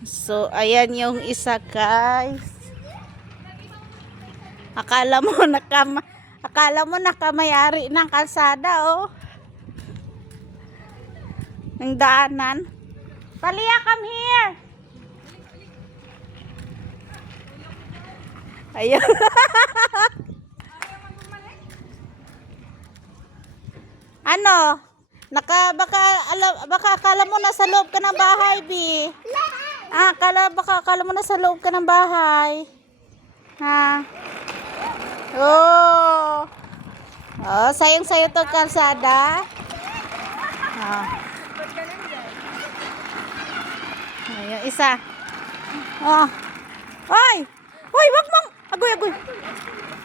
So, ayan yung isa, guys. Akala mo nakamayari ng kalsada, oh. Ng daanan. Talia, come here. Ayun. Ano? Baka akala mo nasa loob ka ng bahay, Bi. Baka akala mo nasa loob ka ng bahay. Ha? Oh. Oh, sayang-sayo to kalsada. Oh. Ayun, isa. Oh. Ay! Hoy, wag mong. Agoy.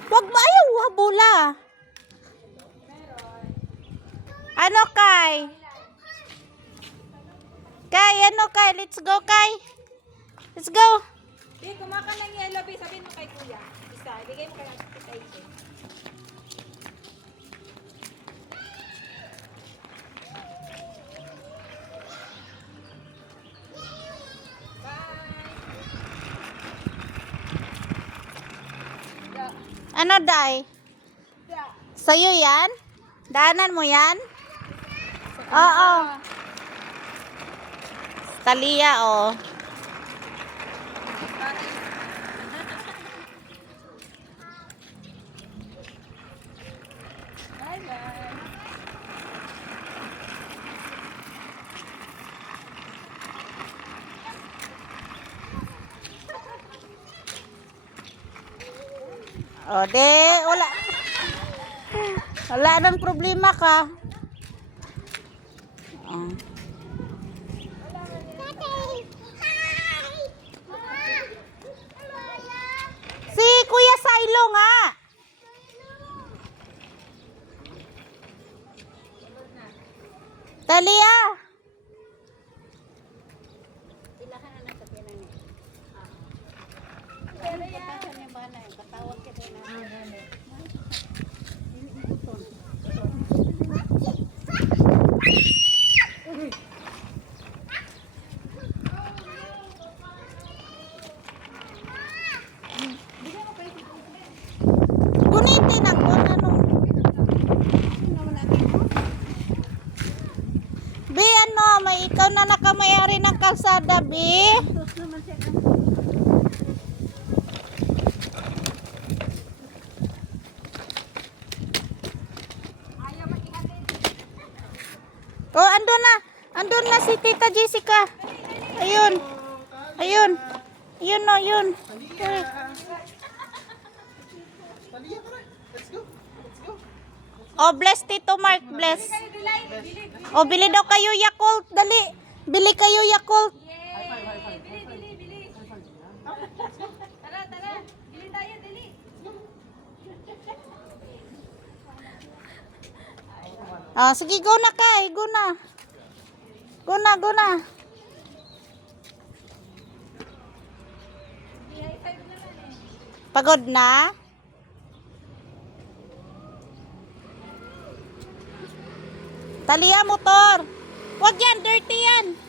Wag mo ayaw habula. Ano kay? Let's go, Kay. Let's go. Di, kumakan ng yellow, Bi. Sabihin mo kay Kuya. Isa, ibigay mo kay Ate. Ano, Day? Sa'yo yan? Daanan mo yan? Oo. Talia, oh. O, wala. Wala nang problema ka. Oh. Si Kuya Silo nga. Talia. Gunitin ako ano. Bi, ano, may ikaw na nakamayari ng kalsada, Bi. Oh, andun na si Tita Jessica. Ayun. Ayun, no, yun. Okay. Oh, bless Tito Mark, bless. Oh, bili daw kayo Yakult, dali. Bili kayo Yakult. Bili. Tara. Bili tayo, dali. Ah, sige, go na, Kay. Go na. Pagod na? Talia, motor. Wag yan, dirty yan.